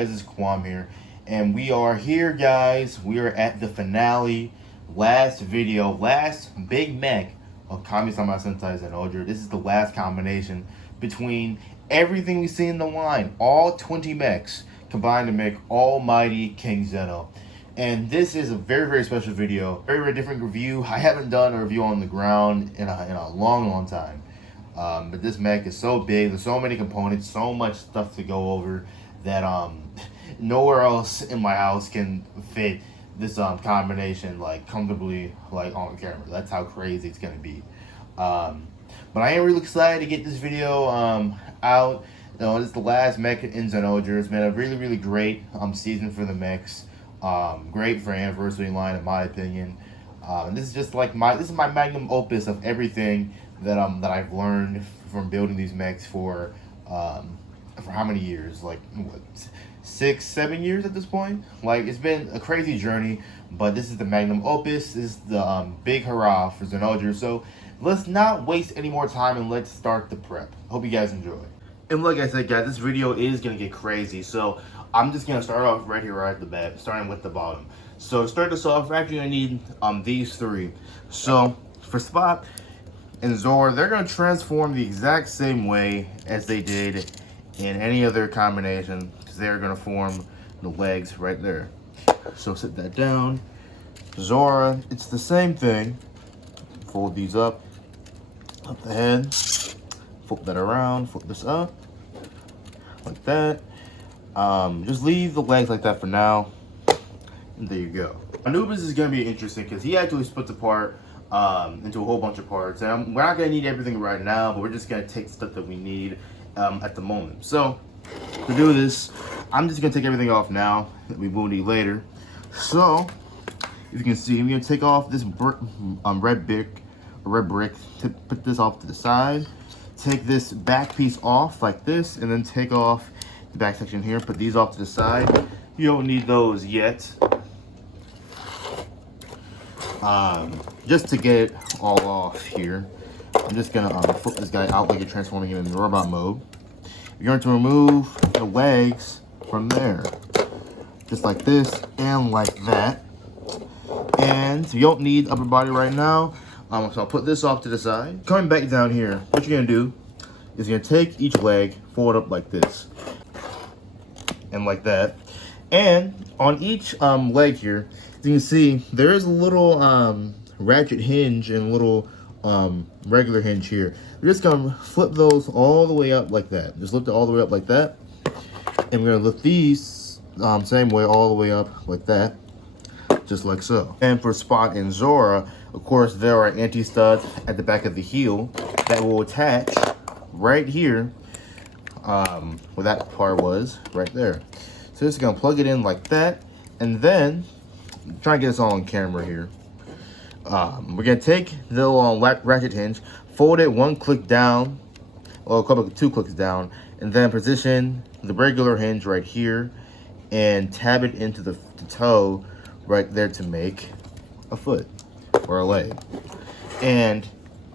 guys? It's Kwam here, and we are here, guys. We are at the finale, last video, last big mech of Kamisama Sentai ZenOhger. This is the last combination between everything we see in the line, all 20 mechs combined to make Almighty King ZenOh. And this is a very, very special video, very, very different review. I haven't done a review on the ground in a long time. But this mech is so big, there's so many components, so much stuff to go over that nowhere else in my house can fit this combination like comfortably like on camera. That's how crazy it's gonna be. But I am really excited to get this video out. You know, this is the last mech in ZenOhger. It's been a really, really great season for the mechs. Great for anniversary line in my opinion. And this is just like this is my magnum opus of everything that I've learned from building these mechs for how many years? Like what, 6-7 years at this point? Like, it's been a crazy journey, but this is the magnum opus. This is the big hurrah for ZenOhger. So let's not waste any more time and let's start the prep. Hope you guys enjoy. And like I said, guys, this video is gonna get crazy, so I'm just gonna start off right here, right at the bat, starting with the bottom. So to start this off, we're actually gonna need these three. So for Spot and Zord, they're gonna transform the exact same way as they did in any other combination, because they're gonna form the legs right there. So sit that down. Zora, it's the same thing. Fold these up the head, flip that around, flip this up, like that. Just leave the legs like that for now. And there you go. Anubis is gonna be interesting because he actually splits apart into a whole bunch of parts, and we're not gonna need everything right now, but we're just gonna take stuff that we need at the moment. So to do this, I'm just gonna take everything off now that we will need later. So if you can see, I'm gonna take off this red brick to put this off to the side. Take this back piece off like this, and then take off the back section here. Put these off to the side. You don't need those yet. Just to get it all off here, I'm just gonna flip this guy out like you're transforming him in robot mode. You're going to remove the legs from there, just like this and like that. And you don't need upper body right now, so I'll put this off to the side. Coming back down here, what you're gonna do is you're gonna take each leg, fold up like this, and like that. And on each leg here, as you can see, there is a little ratchet hinge and a little regular hinge here. We're just gonna flip those all the way up like that. Just lift it all the way up like that. And we're gonna lift these same way all the way up like that, just like so. And for Spot and Zora, of course, there are anti-studs at the back of the heel that will attach right here, where that part was, right there. So just gonna plug it in like that, and then try and get this all on camera here. We're gonna take the little ratchet hinge, fold it one click down, or two clicks down, and then position the regular hinge right here, and tab it into the toe right there to make a foot or a leg. And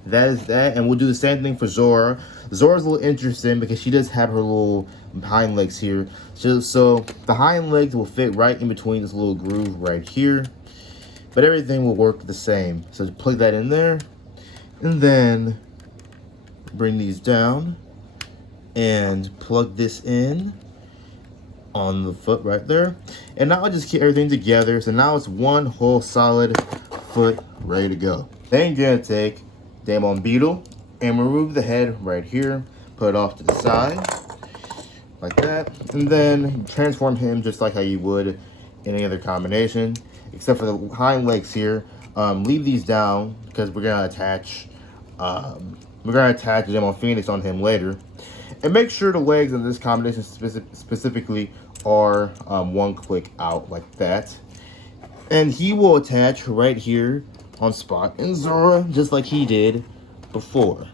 that is that. And we'll do the same thing for Zora. Zora's a little interesting because she does have her little hind legs here. So the hind legs will fit right in between this little groove right here. But everything will work the same. So just plug that in there. And then bring these down. And plug this in on the foot right there. And now I'll just keep everything together. So now it's one whole solid foot ready to go. Then you're gonna take Demon Beetle and remove the head right here. Put it off to the side like that. And then transform him just like how you would in any other combination, except for the hind legs here. Leave these down because we're gonna attach Demon Phoenix on him later. And make sure the legs in this combination specifically are one click out like that. And he will attach right here on Spot and Zora just like he did before.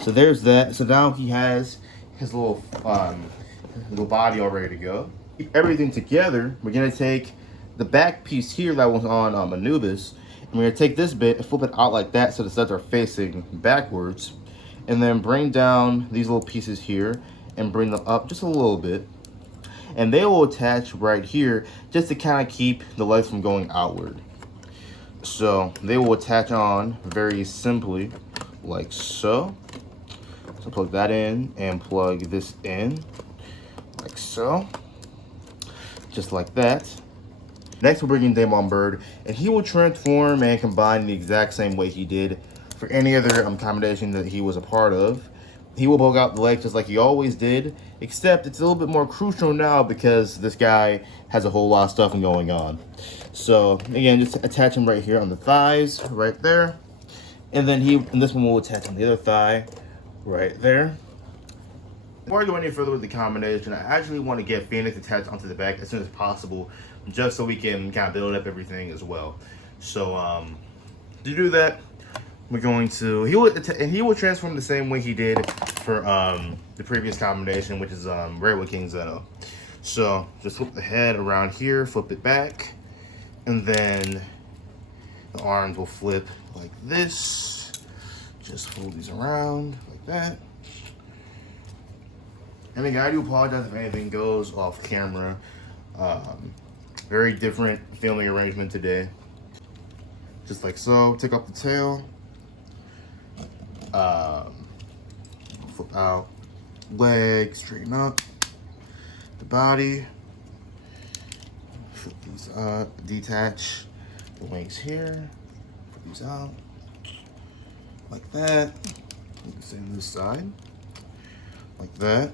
So there's that. So now he has his little body all ready to go. Keep everything together. We're gonna take the back piece here that was on Anubis, and we're gonna take this bit and flip it out like that so the studs are facing backwards. And then bring down these little pieces here and bring them up just a little bit. and they will attach right here just to kind of keep the legs from going outward. So they will attach on very simply like so. So plug that in and plug this in like so, just like that. Next we'll bring in Demon Bird, and he will transform and combine the exact same way he did for any other combination that he was a part of. He will poke out the legs just like he always did, except it's a little bit more crucial now because this guy has a whole lot of stuff going on. So again, just attach him right here on the thighs, right there. And then this one will attach on the other thigh, right there. Before I go any further with the combination, I actually want to get Phoenix attached onto the back as soon as possible, just so we can kind of build up everything as well. So to do that, we're going to, he will transform the same way he did for the previous combination, which is Railway King ZenOh. So just flip the head around here, flip it back, and then the arms will flip like this. Just fold these around like that. And again, I do apologize if anything goes off camera. Very different filming arrangement today. Just like so, take off the tail. Flip out, legs, straighten up, the body, flip these detach the wings here, put these out, like that, same this side, like that,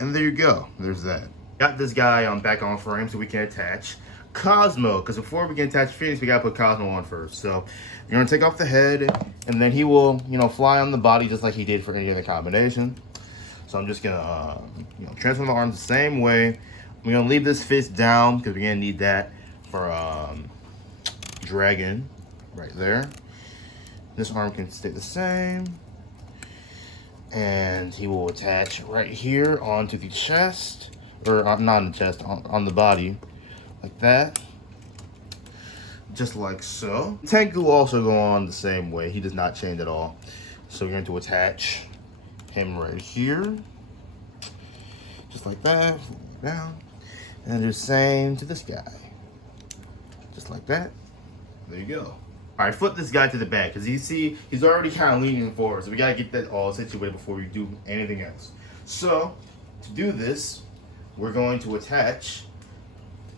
and there you go, there's that. Got this guy back on frame so we can attach Cosmo, because before we can attach Phoenix, we gotta put Cosmo on first. So you're gonna take off the head, and then he will, fly on the body just like he did for any other combination. So I'm just gonna, transform the arms the same way. We're gonna leave this fist down because we're gonna need that for Dragon, right there. This arm can stay the same, and he will attach right here onto the chest, or not on the chest, on the body. Like that, just like so. Tengu will also go on the same way. He does not change at all. So we're going to attach him right here, just like that, down, and do the same to this guy, just like that. There you go. All right, flip this guy to the back because you see he's already kind of leaning forward, so we gotta get that all situated before we do anything else. So to do this, we're going to attach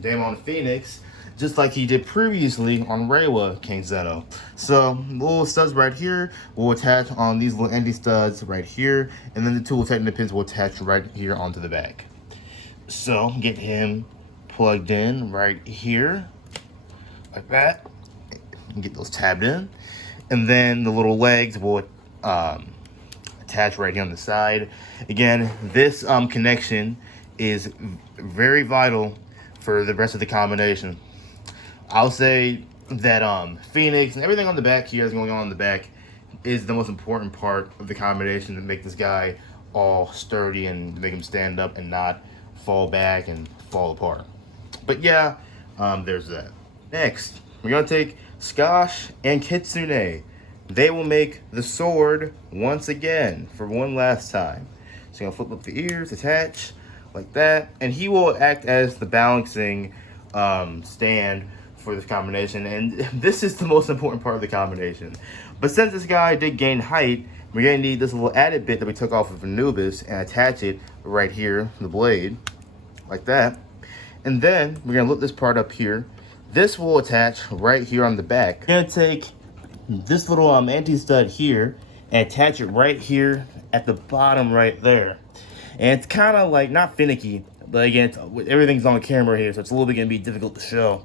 Demon Phoenix, just like he did previously on Railway King ZenOh. So little studs right here will attach on these little ending studs right here, and then the two technical pins will attach right here onto the back. So get him plugged in right here, like that, and get those tabbed in, and then the little legs will attach right here on the side. Again, this connection is very vital for the rest of the combination. I'll say that Phoenix and everything on the back here that's going on in the back is the most important part of the combination to make this guy all sturdy and to make him stand up and not fall back and fall apart. But yeah, there's that. Next, we're gonna take Skosh and Kitsune. They will make the sword once again for one last time. So you're gonna flip up the ears, attach, like that, and he will act as the balancing stand for this combination, and this is the most important part of the combination. But since this guy did gain height, we're gonna need this little added bit that we took off of Anubis and attach it right here, the blade, like that. And then we're gonna lift this part up here. This will attach right here on the back. We're gonna take this little anti-stud here and attach it right here at the bottom right there. And it's kind of like, not finicky, but again, everything's on camera here, so it's a little bit going to be difficult to show.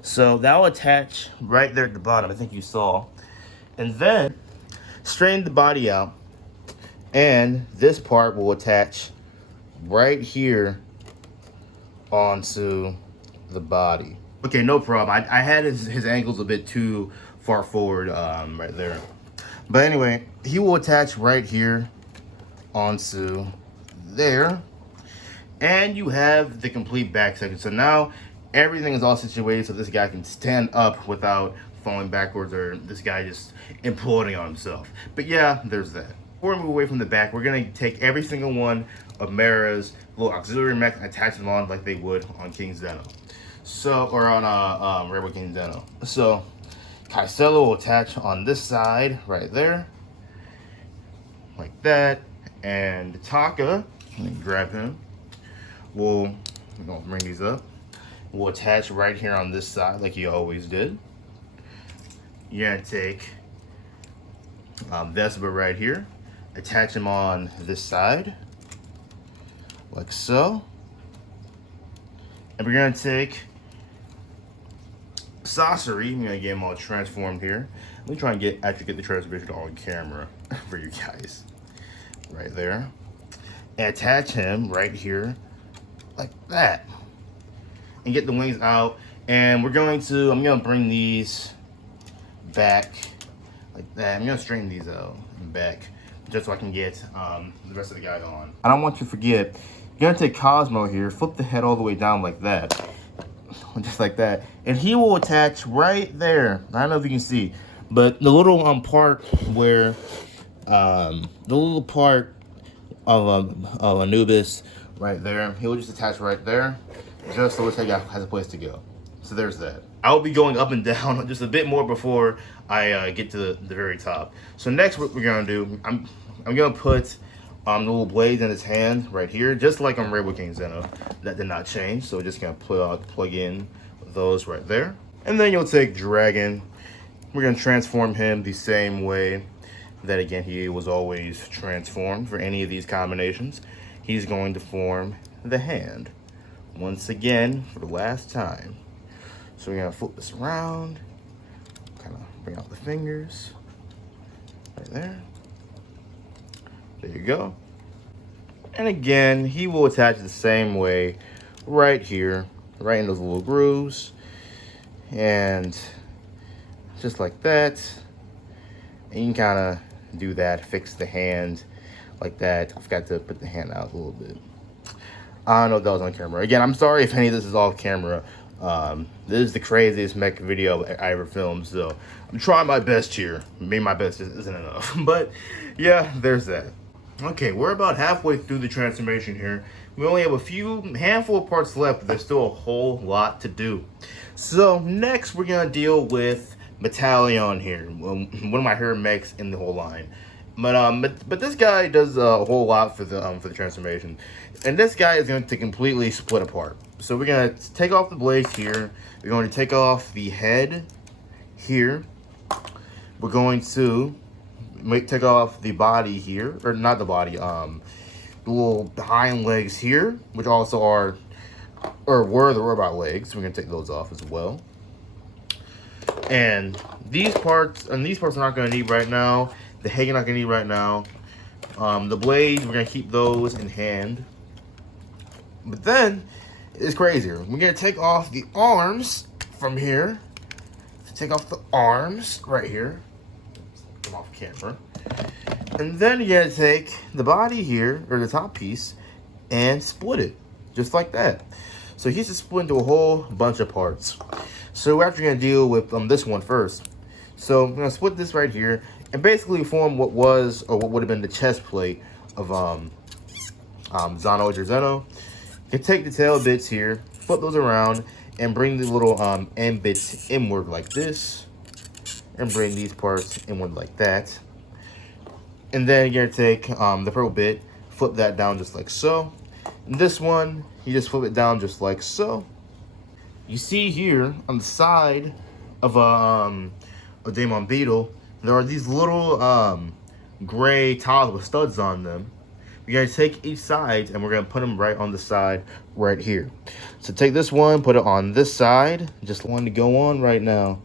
So that will attach right there at the bottom, I think you saw. And then, straighten the body out, and this part will attach right here onto the body. Okay, no problem. I had his ankles a bit too far forward right there. But anyway, he will attach right here onto there, and you have the complete back section. So now everything is all situated so this guy can stand up without falling backwards or this guy just imploding on himself. But yeah, there's that. Before we move away from the back, we're gonna take every single one of Mera's little auxiliary mechs and attach them on like they would on King ZenOh. So, or on Rebel King ZenOh. So, Kamisama will attach on this side right there, like that, and Taka, let me grab him. We're gonna bring these up. We'll attach right here on this side like you always did. You're gonna take Vespa right here, attach him on this side, like so. And we're gonna take Sasori, I'm gonna get him all transformed here. Let me try and actually get the transformation on camera for you guys. Right there. And attach him right here, like that. And get the wings out. And I'm gonna bring these back like that. I'm gonna straighten these out and back just so I can get the rest of the guys on. I don't want you to forget, you're gonna take Cosmo here, flip the head all the way down like that. Just like that. And he will attach right there. I don't know if you can see, but the little part where the little part of Anubis right there, he will just attach right there, just so it has a place to go. So there's that. I'll be going up and down just a bit more before I get to the very top. So next, what we're gonna do, I'm gonna put the little blades in his hand right here, just like on Rebel King ZenOh. That did not change, so we're just gonna plug in those right there. And then you'll take Dragon. We're gonna transform him the same way that, again, he was always transformed for any of these combinations. He's going to form the hand once again for the last time. So we're gonna flip this around, kind of bring out the fingers right there. There you go. And again, he will attach the same way right here, right in those little grooves. And just like that. And you can kind of do that, fix the hand like that. I forgot to put the hand out a little bit. I don't know if that was on camera. Again, I'm sorry if any of this is off camera. This is the craziest mech video I ever filmed, so I'm trying my best here. Maybe my best isn't enough. But yeah, there's that. Okay, we're about halfway through the transformation here. We only have a handful of parts left, but there's still a whole lot to do. So next we're gonna deal with Battalion here, one of my favorite mechs in the whole line. But this guy does a whole lot for the transformation, and this guy is going to completely split apart. So we're gonna take off the blades here. We're going to take off the head here. We're going to take off the body here, or not the body, the little hind legs here, which also were the robot legs. We're gonna take those off as well. And these parts are not gonna need right now. The head you're not gonna need right now. The blades, we're gonna keep those in hand. But then it's crazier. We're gonna take off the arms from here. Take off the arms right here. Come off camera. And then you're gonna take the body here, or the top piece, and split it, just like that. So he's just split into a whole bunch of parts. So we're actually gonna deal with this one first. So I'm gonna split this right here, and basically form what was, or what would have been the chest plate of ZenOhger ZenOh. You can take the tail bits here, flip those around, and bring the little end bits inward like this, and bring these parts inward like that. And then you're gonna take the purple bit, flip that down just like so. And this one, you just flip it down just like so. You see here on the side of a Daemon Beetle, there are these little gray tiles with studs on them. We're gonna take each side and we're gonna put them right on the side right here. So take this one, put it on this side. Just one to go on right now.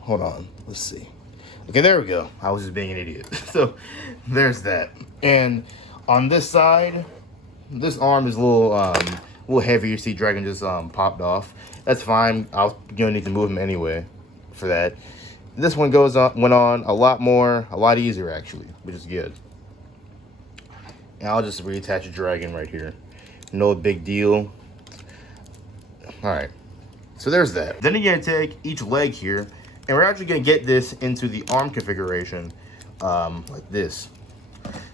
Hold on, let's see. Okay, there we go. I was just being an idiot. So there's that. And on this side, this arm is a little heavy. You see Dragon just popped off. That's fine. I was gonna need to move him anyway for that. This one went on a lot easier actually, which is good. And I'll just reattach a Dragon right here. No big deal. Alright. So there's that. Then you're gonna take each leg here, and we're actually gonna get this into the arm configuration like this.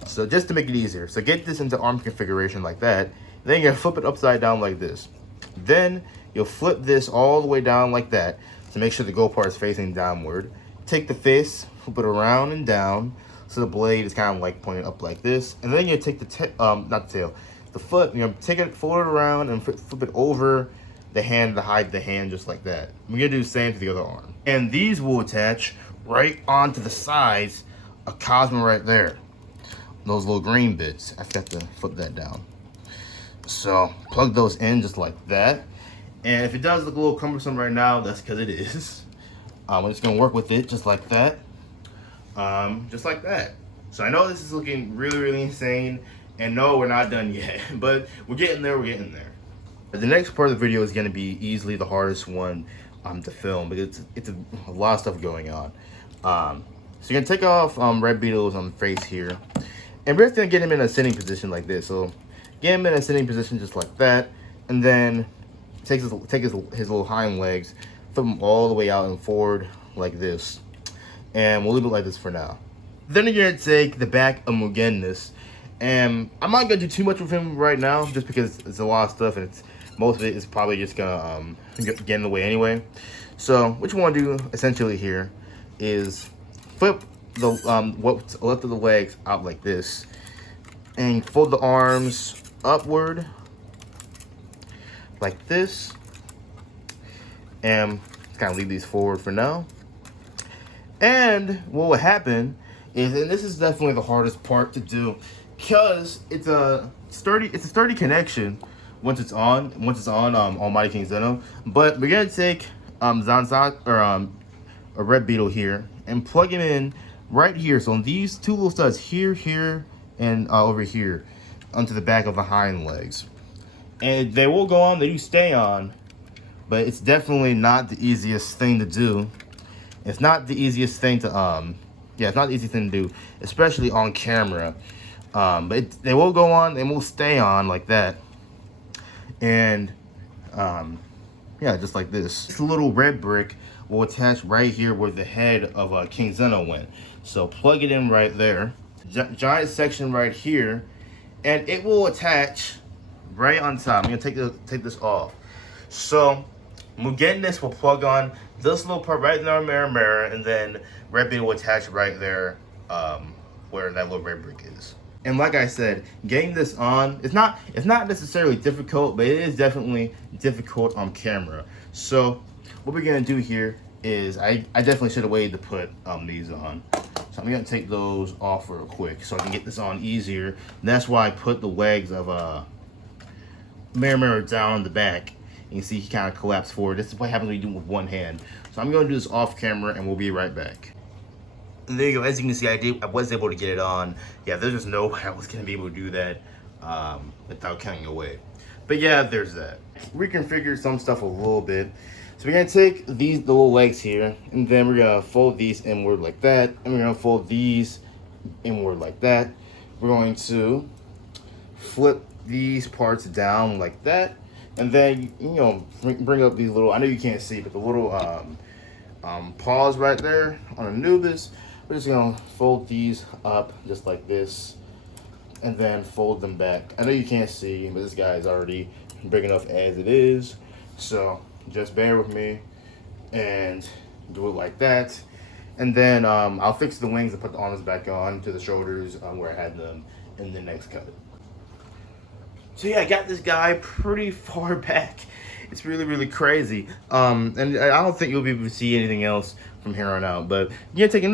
So just to make it easier, so get this into arm configuration like that. Then you're gonna flip it upside down like this. Then you'll flip this all the way down like that to make sure the gold part is facing downward. Take the fist, flip it around and down so the blade is kind of like pointed up like this. And then you take the not the tail, the foot. You know, take it, fold it around and flip it over the hand to hide the hand just like that. We're gonna do the same to the other arm. And these will attach right onto the sides of Cosmo right there. Those little green bits. I forgot to flip that down. So plug those in just like that. And if it does look a little cumbersome right now, that's because it is. I'm just gonna work with it just like that. Just like that. So I know this is looking really, really insane. And no, we're not done yet. But we're getting there, we're getting there. But the next part of the video is gonna be easily the hardest one to film because it's a lot of stuff going on. So you're gonna take off Red Beetle's face here. And we're just gonna get him in a sitting position like this. So get him in a sitting position just like that, and then take his little hind legs, flip them all the way out and forward like this, and we'll leave it like this for now. Then you're gonna take the back of Mugen's, and I'm not gonna do too much with him right now, just because it's a lot of stuff, and it's most of it is probably just gonna get in the way anyway. So what you want to do essentially here is flip the what's left of the legs out like this, and fold the arms upward like this, and kind of leave these forward for now. And what will happen is, and this is definitely the hardest part to do because it's a sturdy connection once it's on Almighty King ZenOh. But we're gonna take ZenOhger or a Red Beetle here and plug him in right here. So on these two little studs here, and over here onto the back of the hind legs. And they will go on, they do stay on, but it's definitely not the easiest thing to do. It's not the easiest thing to, it's not the easiest thing to do, especially on camera. But they will go on, they will stay on like that. And, yeah, just like this. This little red brick will attach right here where the head of King ZenOh went. So plug it in right there. Giant section right here, and it will attach right on top. I'm gonna take this off. So Mugen's will plug on this little part right in our mirror, and then Red Beetle will attach right there where that little red brick is. And like I said, getting this on, it's not necessarily difficult, but it is definitely difficult on camera. So what we're gonna do here is I definitely should have waited to put these on. So I'm gonna take those off real quick so I can get this on easier. And that's why I put the legs of Mirror down on the back. And you see he kind of collapsed forward. This is what happens when you do it with one hand. So I'm gonna do this off camera and we'll be right back. And there you go. As you can see, I was able to get it on. Yeah, there's just no way I was gonna be able to do that without counting away. But yeah, there's that. Reconfigure some stuff a little bit. So we're gonna take these little legs here, and then we're gonna fold these inward like that, and we're gonna fold these inward like that. We're going to flip these parts down like that, and then bring up these little, I know you can't see, but the little paws right there on Anubis. We're just gonna fold these up just like this, and then fold them back. I know you can't see, but this guy is already big enough as it is, so just bear with me and do it like that. And then I'll fix the wings and put the arms back on to the shoulders where I had them in the next cut. So yeah, I got this guy pretty far back. It's really, really crazy. And I don't think you'll be able to see anything else from here on out. But you're gonna take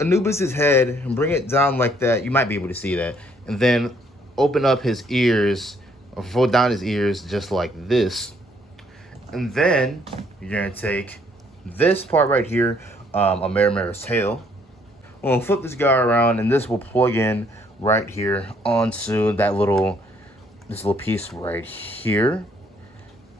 Anubis's head and bring it down like that. You might be able to see that. And then open up his ears, or fold down his ears just like this. And then you're gonna take this part right here, a Mirror's tail. We'll flip this guy around, and this will plug in right here onto this little piece right here.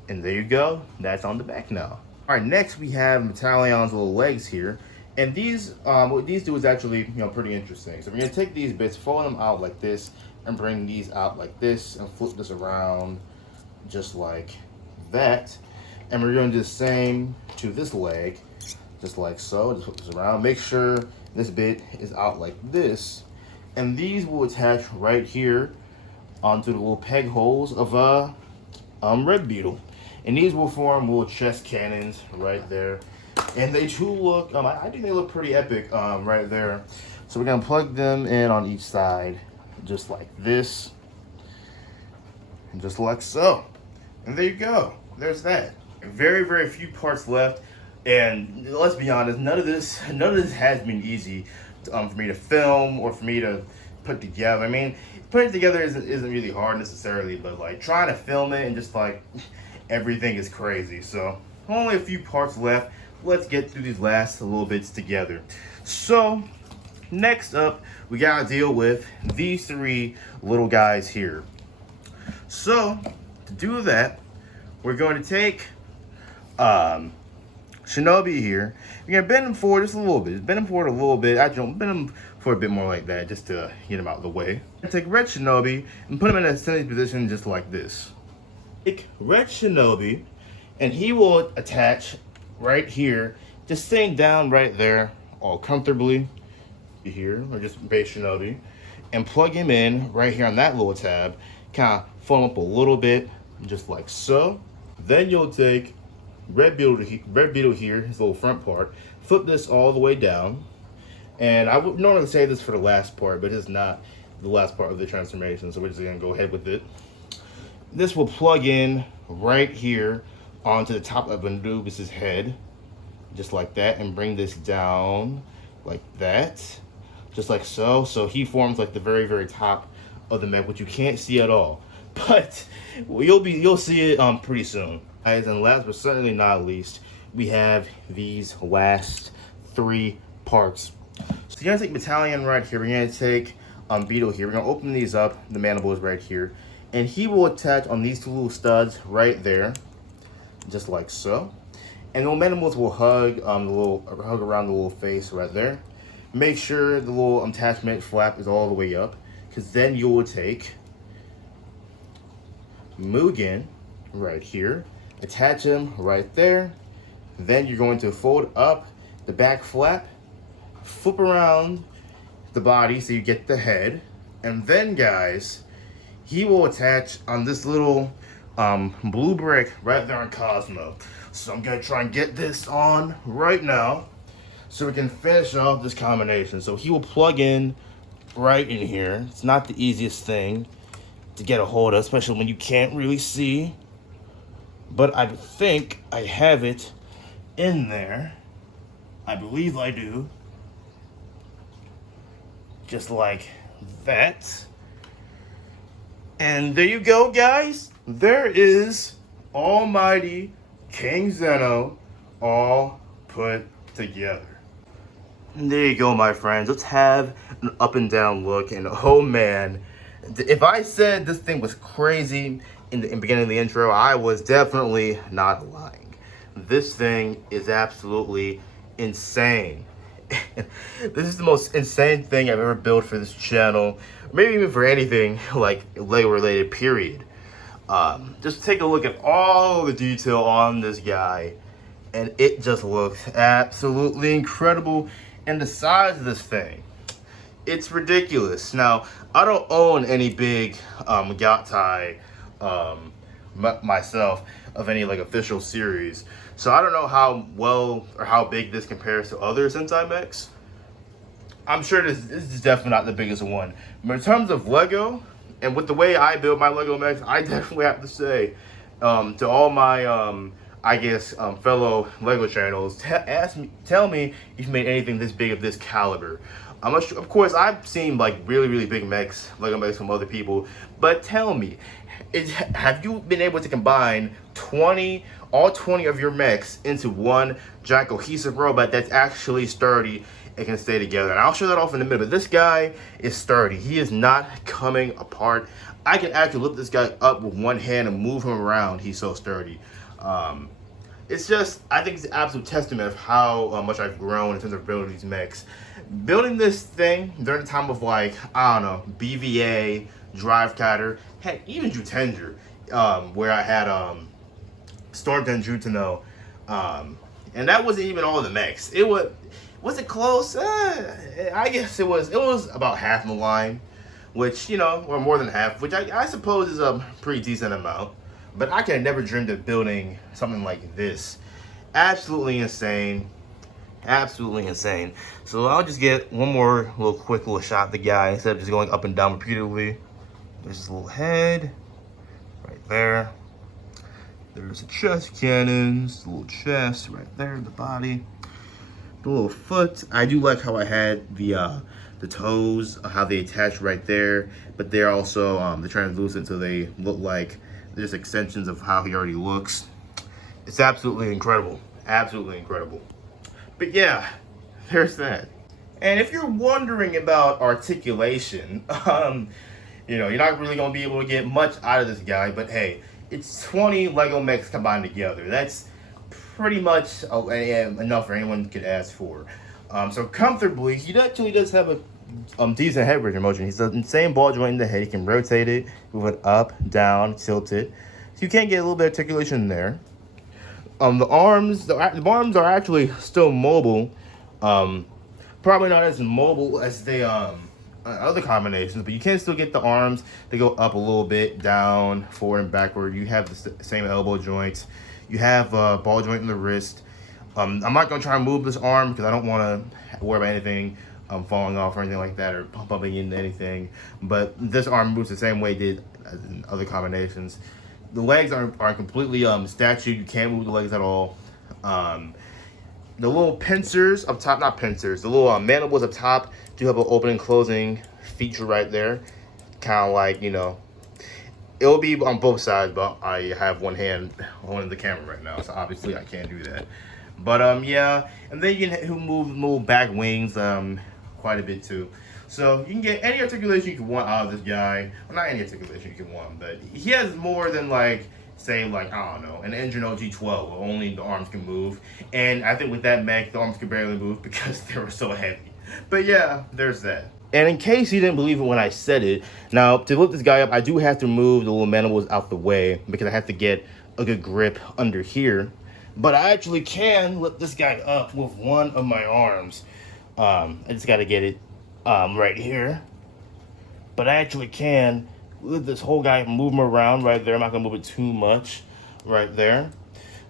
And there you go. That's on the back now. All right, next we have Metallion's little legs here, and these what these do is actually pretty interesting. So we're gonna take these bits, fold them out like this, and bring these out like this, and flip this around just like that. And we're going to do the same to this leg, just like so. Just flip this around. Make sure this bit is out like this. and these will attach right here onto the little peg holes of Red Beetle, and these will form little chest cannons right there, and they do look I think they look pretty epic right there. So we're gonna plug them in on each side just like this, and just like so, and there you go. There's that. Very few parts left, and let's be honest, none of this has been easy for me to film or for me to put together. I mean, putting it together isn't really hard necessarily, but like trying to film it and just like everything is crazy. So only a few parts left. Let's get through these last little bits together. So next up, we gotta deal with these three little guys here. So to do that, we're going to take Shinobi here. You're gonna bend him forward just a little bit. Just bend him forward a little bit. Actually, bend him forward a bit more like that, just to get him out of the way. And take Red Shinobi and put him in a standing position just like this. Take Red Shinobi, and he will attach right here, just sitting down right there, all comfortably here, or just base Shinobi, and plug him in right here on that little tab. Kind of fold him up a little bit, just like so. Then you'll take Red Beetle here, his little front part, flip this all the way down, and I would normally say this for the last part, but it's not the last part of the transformation, so we're just gonna go ahead with it. This will plug in right here onto the top of Anubis' head, just like that, and bring this down like that, just like so. So he forms like the very top of the mech, which you can't see at all, but you'll see it pretty soon. Guys, and last but certainly not least, we have these last three parts. So you're gonna take Battalion right here. We're gonna take Beetle here. We're gonna open these up. The mandible is right here, and he will attach on these two little studs right there, just like so. And the mandibles will hug around the little face right there. Make sure the little attachment flap is all the way up, because then you will take Mugen right here. Attach him right there. Then you're going to fold up the back flap, flip around the body so you get the head, and then guys, he will attach on this little blue brick right there on Cosmo. So I'm gonna try and get this on right now so we can finish off this combination. So he will plug in right in here. It's not the easiest thing to get a hold of, especially when you can't really see. But I think I have it in there. I believe I do. Just like that. And there you go, guys. There is almighty King ZenOh all put together. And there you go, my friends. Let's have an up and down look. And oh man, if I said this thing was crazy in the beginning of the intro, I was definitely not lying. This thing is absolutely insane. This is the most insane thing I've ever built for this channel, maybe even for anything like Lego related, period. Just take a look at all the detail on this guy, and it just looks absolutely incredible. And the size of this thing, it's ridiculous. Now, I don't own any big Gatai myself of any like official series, so I don't know how well or how big this compares to other Sentai mechs. I'm sure this is definitely not the biggest one, but in terms of Lego and with the way I build my Lego mechs, I definitely have to say to all my fellow Lego channels, tell me if you made anything this big of this caliber. Of course, I've seen like really big mechs, Lego mechs from other people, but tell me, have you been able to combine all 20 of your mechs into one giant cohesive robot that's actually sturdy and can stay together? And I'll show that off in a minute, but this guy is sturdy. He is not coming apart. I can actually lift this guy up with one hand and move him around. He's so sturdy. It's just, I think it's an absolute testament of how much I've grown in terms of building these mechs. Building this thing during the time of like, I don't know, BVA, Drive Cutter, heck, even Jutenger, where I had Storm Tenjutano, and that wasn't even all the mechs. It Was it close? I guess it was. It was about half the line, which, you know, or more than half, which I suppose is a pretty decent amount. But I could have never dreamed of building something like this. Absolutely insane. Absolutely insane. So I'll just get one more quick little shot of the guy instead of just going up and down repeatedly. There's his little head right there. There's the chest cannons, the little chest right there, the body, the little foot. I do like how I had the toes, how they attach right there, but they're also they're translucent, so they look like they're just extensions of how he already looks. It's absolutely incredible, absolutely incredible. But yeah, there's that. And if you're wondering about articulation, you know, you're not really gonna be able to get much out of this guy, but hey, it's 20 Lego mechs combined together. That's pretty much enough for anyone could ask for. So comfortably, he actually does have a decent head rotation motion. He's the same ball joint in the head. He can rotate it, move it up, down, tilt it. So you can get a little bit of articulation there. The arms are actually still mobile. Probably not as mobile as they other combinations, but you can still get the arms. They go up a little bit, down, forward and backward. You have the same elbow joints. You have a ball joint in the wrist. I'm not gonna try and move this arm because I don't want to worry about anything falling off or anything like that, or bumping into anything. But this arm moves the same way it did as in other combinations. The legs are completely statute. You can't move the legs at all. The little pincers up top, not pincers, the little mandibles up top do have an open and closing feature right there. Kind of like, you know, it'll be on both sides, but I have one hand holding the camera right now, so obviously I can't do that. But yeah, and then you can move back wings quite a bit too. So you can get any articulation you can want out of this guy. Well, not any articulation you can want, but he has more than like, say, like, I don't know, an engine OG-12 where only the arms can move. And I think with that mech, the arms could barely move because they were so heavy. But yeah, there's that. And in case you didn't believe it when I said it, now to lift this guy up, I do have to move the little mandibles out the way because I have to get a good grip under here. But I actually can lift this guy up with one of my arms. I just got to get it right here. But I actually can lift this whole guy, move him around right there. I'm not going to move it too much right there.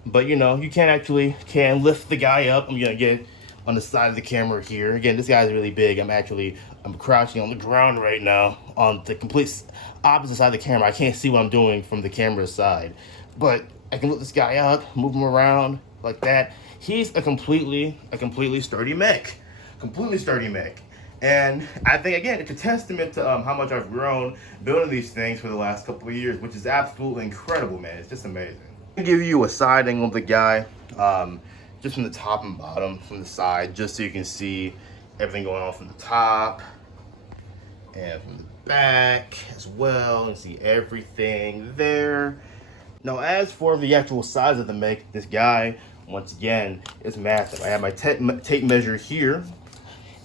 But, you know, you can lift the guy up. I'm going to get on the side of the camera here. Again, this guy's really big. I'm crouching on the ground right now on the complete opposite side of the camera. I can't see what I'm doing from the camera side. But I can lift this guy up, move him around like that. He's a completely sturdy mech. Completely sturdy mech. And I think, again, it's a testament to how much I've grown building these things for the last couple of years, which is absolutely incredible, man. It's just amazing. I'll give you a side angle of the guy, just from the top and bottom, from the side, just so you can see everything going on from the top and from the back as well, and see everything there. Now, as for the actual size of the mech, this guy, once again, is massive. I have my tape measure here.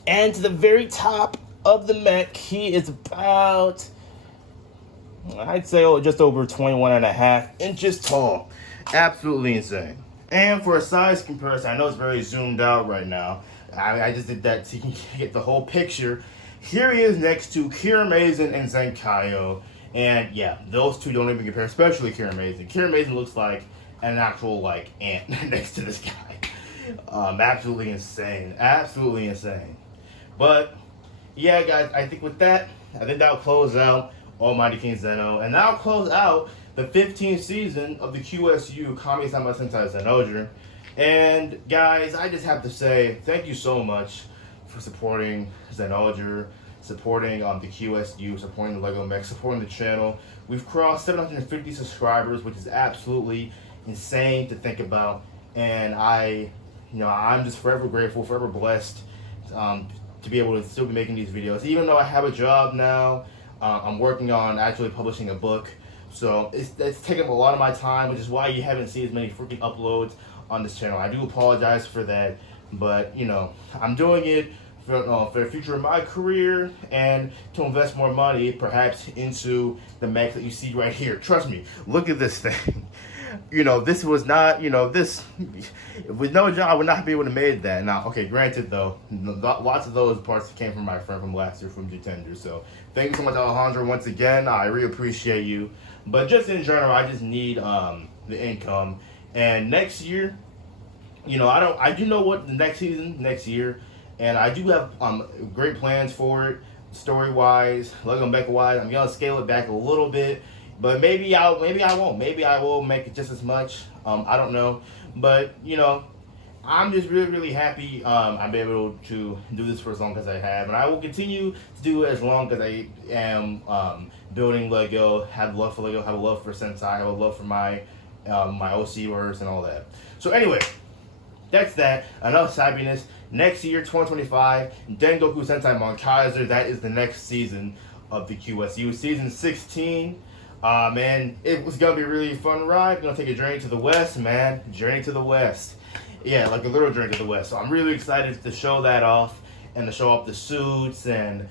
And to the very top of the mech, he is about, I'd say, just over 21.5 inches tall. Absolutely insane. And for a size comparison, I know it's very zoomed out right now. I just did that so you can get the whole picture. Here he is next to Kamisama and ZenOhger. And yeah, those two don't even compare, especially Kamisama. Kamisama looks like an actual, like, ant next to this guy. Absolutely insane. Absolutely insane. But yeah, guys, I think with that, that'll close out Almighty King ZenOh, and that'll close out the 15th season of the QSU Kamisama Sentai ZenOhger. And guys, I just have to say thank you so much for supporting ZenOhger, supporting the QSU, supporting the Lego Mech, supporting the channel. We've crossed 750 subscribers, which is absolutely insane to think about. And I'm just forever grateful, forever blessed to be able to still be making these videos. Even though I have a job now, I'm working on actually publishing a book. So it's taking up a lot of my time, which is why you haven't seen as many freaking uploads on this channel. I do apologize for that, but you know, I'm doing it for the future of my career and to invest more money perhaps into the mech that you see right here. Trust me, look at this thing. this was not, this with no job I would not be able to made that. Now, okay, granted though, lots of those parts came from my friend from last year from Detender. So thank you so much, Alejandro, once again. I really appreciate you. But just in general, I just need the income. And next year, I do know what the next year, and I do have great plans for it, story wise, Lego Mecha wise. I'm gonna scale it back a little bit, but maybe I won't. Maybe I will make it just as much. I don't know, but I'm just really happy I'm able to do this for as long as I have, and I will continue to do it as long as I am building Lego. Have love for Lego, have a love for Sentai, have a love for my OC verse and all that. So anyway, that's that. Enough happiness. Next year, 2025, Dengoku Sentai Monkaizer. That is the next season of the QSU, season 16. Man, it was gonna be a really fun ride. We're gonna take a journey to the west, man. Journey to the west. Yeah, like a little journey to the west. So I'm really excited to show that off and to show off the suits and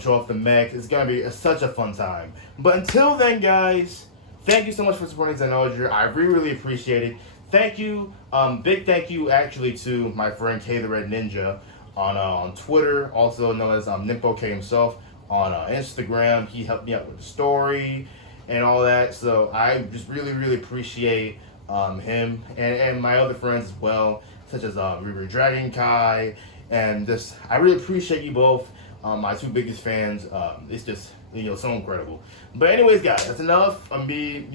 show off the mech. It's gonna be such a fun time. But until then, guys, thank you so much for supporting ZenOhger. I really appreciate it. Thank you, big thank you actually to my friend K the Red Ninja on Twitter, also known as Nimpo K himself on Instagram. He helped me out with the story and all that, so I just really appreciate him and my other friends as well, such as River Dragon Kai, and just I really appreciate you both, my two biggest fans. It's just so incredible. But anyways, guys, that's enough of me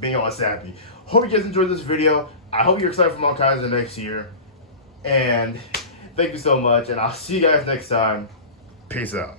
being all sappy. Hope you guys enjoyed this video. I hope you're excited for Monkaizer next year. And thank you so much. And I'll see you guys next time. Peace out.